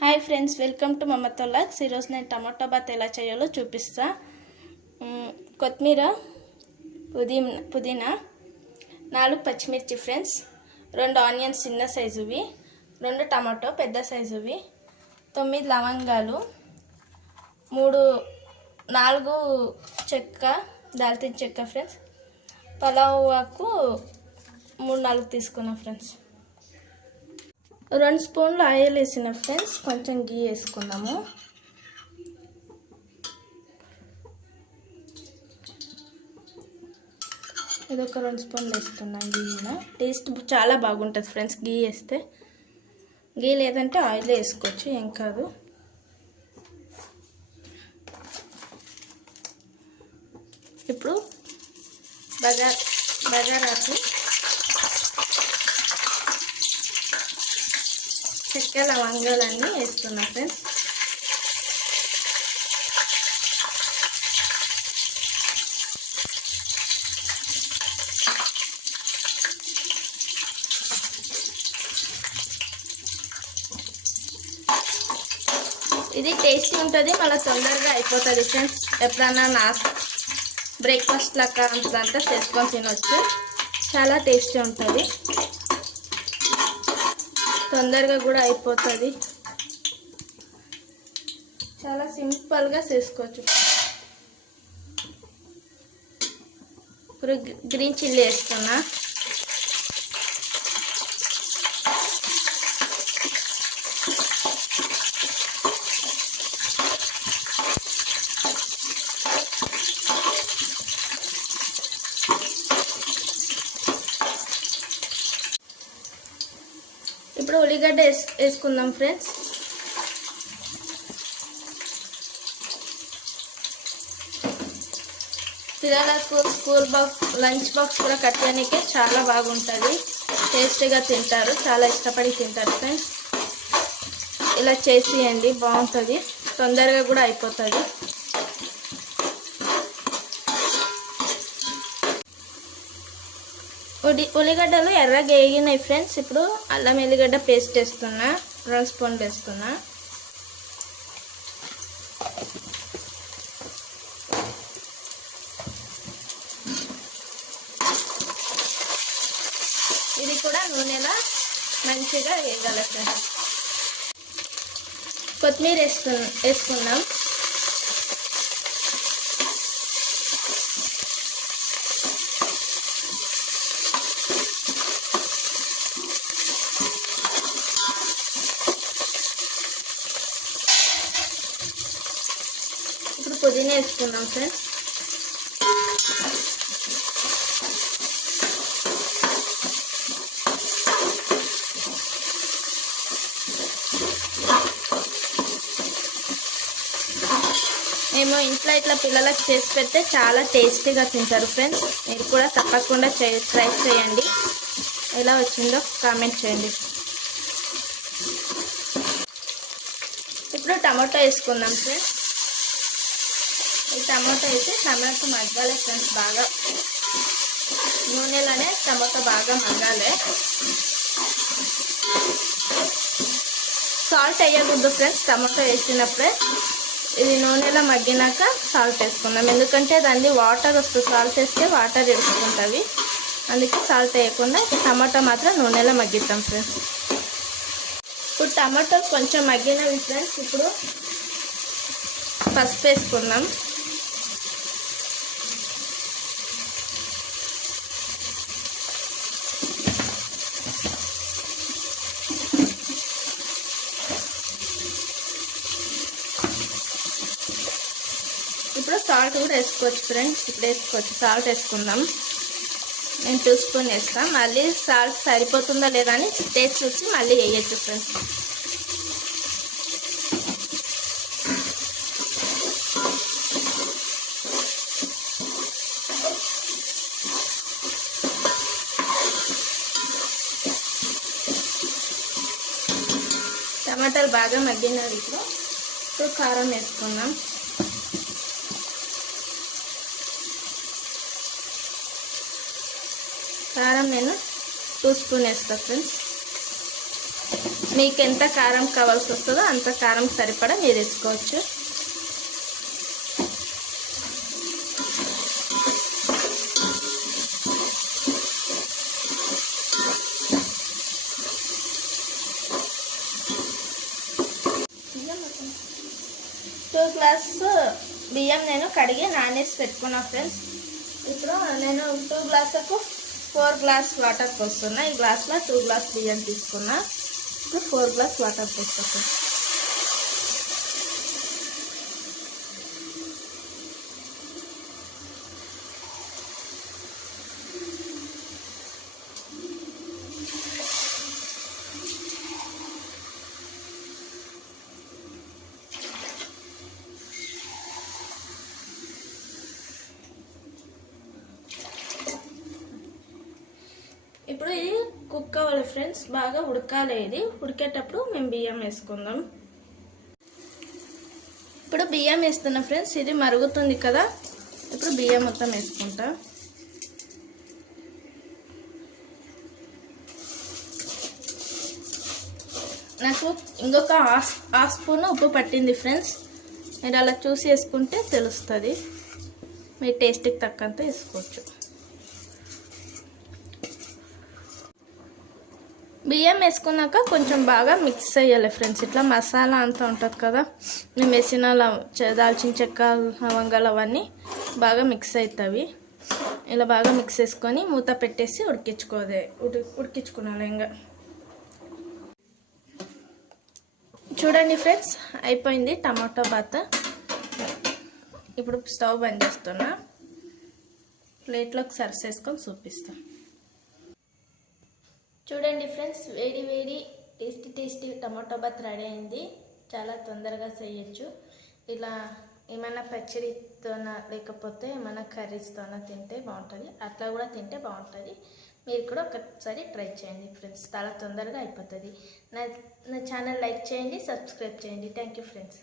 Hi friends, welcome to మమ్మతో logs. ఈరోజు నేను టమాటో బాత్ ఎలా చేయాలో చూపిస్తా. కొత్తిమీర, పుదీనా, 4 పచ్చిమిర్చి ఫ్రెండ్స్, 2 ఆనియన్స్ చిన్న సైజువి, 2 టమాటో పెద్ద సైజువి, 9 లవంగాలు, 4 చెక్క, దాల్చిన చెక్క ఫ్రెండ్స్, పలావ్ ఆకు 3-4 తీసుకున్నా ఫ్రెండ్స్. 2 స్పూన్లు ఆయిల్ వేసిన ఫ్రెండ్స్, కొంచెం గీ వేసుకున్నాము. ఇది ఒక 2 స్పూన్లు వేసుకున్నాం. గీ టేస్ట్ చాలా బాగుంటుంది ఫ్రెండ్స్ గీ వేస్తే. గీ లేదంటే ఆయిల్ వేసుకోవచ్చు, ఏం కాదు. ఇప్పుడు బగారాకు, చెక్క, లవంగాలన్నీ వేస్తున్నా ఫ్రెండ్స్. ఇది టేస్టీ ఉంటుంది, మళ్ళీ తొందరగా అయిపోతుంది ఫ్రెండ్స్. ఎప్పుడన్నా బ్రేక్ఫాస్ట్ లాగా అంతా చేసుకొని తినొచ్చు. చాలా టేస్టీ ఉంటుంది, తొందరగా కూడా అయిపోతుంది. చాలా సింపుల్గా చేసుకోవచ్చు. ఇప్పుడు గ్రీన్ చిల్లీ వేస్తున్నా. ఇప్పుడు ఉల్లిగడ్డ వేసుకుందాం ఫ్రెండ్స్. పిల్లలకు లంచ్ బాక్స్ కూడా కట్టడానికి చాలా బాగుంటుంది, టేస్టీగా తింటారు, చాలా ఇష్టపడి తింటారు ఫ్రెండ్స్. ఇలా చేసేయండి, బాగుంటుంది, తొందరగా కూడా అయిపోతుంది. ఉల్లిగడ్డలు ఎర్రగా వేగినాయి ఫ్రెండ్స్. ఇప్పుడు అల్లం ఎల్లిగడ్డ పేస్ట్ వేస్తున్నా, 2 స్పూన్లు వేస్తున్నా. ఇది కూడా నూనెలా మంచిగా వేగాలి ఫ్రెండ్స్. కొత్తిమీర వేసుకున్నాం. ఇప్పుడు పుదీనా వేసుకున్నాం ఫ్రెండ్స్. మేము ఇంట్లో ఇట్లా పిల్లలకు చేసి పెడితే చాలా టేస్టీగా తింటారు ఫ్రెండ్స్. మీరు కూడా తప్పకుండా ట్రై చేయండి. ఎలా వచ్చిందో కామెంట్ చేయండి. ఇప్పుడు టమాటో వేసుకుందాం ఫ్రెండ్స్. ఈ టమాటో అయితే టమాటో మగ్గాలి ఫ్రెండ్స్, బాగా నూనెలోనే టమాటో బాగా మగ్గాలి. సాల్ట్ వేయకూడదు ఫ్రెండ్స్ టమాటో వేసినప్పుడే. ఇది నూనెలో మగ్గినాక సాల్ట్ వేసుకుందాం, ఎందుకంటే దాన్ని వాటర్ వస్తుంది. సాల్ట్ వేస్తే వాటర్ వేసుకుంటుంది, అందుకే సాల్ట్ వేయకుండా టమాటో మాత్రం నూనెలో మగ్గిద్దాం ఫ్రెండ్స్. ఇప్పుడు టమాటో కొంచెం మగ్గినవి ఫ్రెండ్స్. ఇప్పుడు పసుపు వేసుకుందాం. ఇప్పుడు సాల్ట్ కూడా వేసుకోవచ్చు ఫ్రెండ్స్. ఇప్పుడు వేసుకోవచ్చు, సాల్ట్ వేసుకుందాం. నేను 2 స్పూన్ వేస్తాను. మళ్ళీ సాల్ట్ సరిపోతుందా లేదా అని టేస్ట్ వచ్చి మళ్ళీ వేయచ్చు ఫ్రెండ్స్. టమాటాలు బాగా మగ్గినవి. ఇప్పుడు కారం వేసుకుందాం. కారం నేను 2 స్పూన్ వేస్తాను ఫ్రెండ్స్. మీకు ఎంత కారం కావాల్సి వస్తుందో అంత కారం సరిపడా మీరు వేసుకోవచ్చు. టూ గ్లాస్ బియ్యం నేను కడిగి నానేసి పెట్టుకున్నా ఫ్రెండ్స్. ఇప్పుడు నేను 2 గ్లాసులకు 4 గ్లాస్ వాటర్ పోస్తున్నా. ఈ గ్లాస్లో 2 గ్లాస్ బియ్యం తీసుకున్నా. ఇప్పుడు 4 గ్లాస్ వాటర్ పోస్తా. ఇప్పుడు ఇది కుక్ అవ్వాలి ఫ్రెండ్స్, బాగా ఉడకాలి. ఇది ఉడికేటప్పుడు మేము బియ్యం వేసుకుందాం. ఇప్పుడు బియ్యం వేస్తున్నా ఫ్రెండ్స్. ఇది మరుగుతుంది కదా, ఇప్పుడు బియ్యం మొత్తం వేసుకుంటా. నాకు ఇంకొక హాఫ్ స్పూన్ ఉప్పు పట్టింది ఫ్రెండ్స్. మీరు అలా చూసి వేసుకుంటే తెలుస్తుంది. మీ టేస్ట్కి తగ్గంత వేసుకోవచ్చు. బియ్యం వేసుకున్నాక కొంచెం బాగా మిక్స్ అయ్యాలి ఫ్రెండ్స్. ఇట్లా మసాలా అంతా ఉంటుంది కదా, మేము వేసిన దాల్చిన చెక్క, లవంగాలు అవన్నీ బాగా మిక్స్ అవుతాయి. ఇలా బాగా మిక్స్ చేసుకొని మూత పెట్టేసి ఉడికించుకోవాలి. ఇంకా చూడండి ఫ్రెండ్స్, అయిపోయింది టమాటో బాత్. ఇప్పుడు స్టవ్ బంద్ చేస్తున్నా. ప్లేట్లోకి సర్వ్ చేసుకొని చూపిస్తాను. చూడండి ఫ్రెండ్స్, వేడి వేడి టేస్టీ టమాటో బాత్ రెడీ అయింది. చాలా తొందరగా చేయొచ్చు. ఇలా ఏమైనా పచ్చడితోన లేకపోతే ఏమైనా కర్రీస్తోన తింటే బాగుంటుంది. అట్లా కూడా తింటే బాగుంటుంది. మీరు కూడా ఒకసారి ట్రై చేయండి ఫ్రెండ్స్. చాలా తొందరగా అయిపోతుంది. నా ఛానల్ లైక్ చేయండి, సబ్స్క్రైబ్ చేయండి. Thank you friends.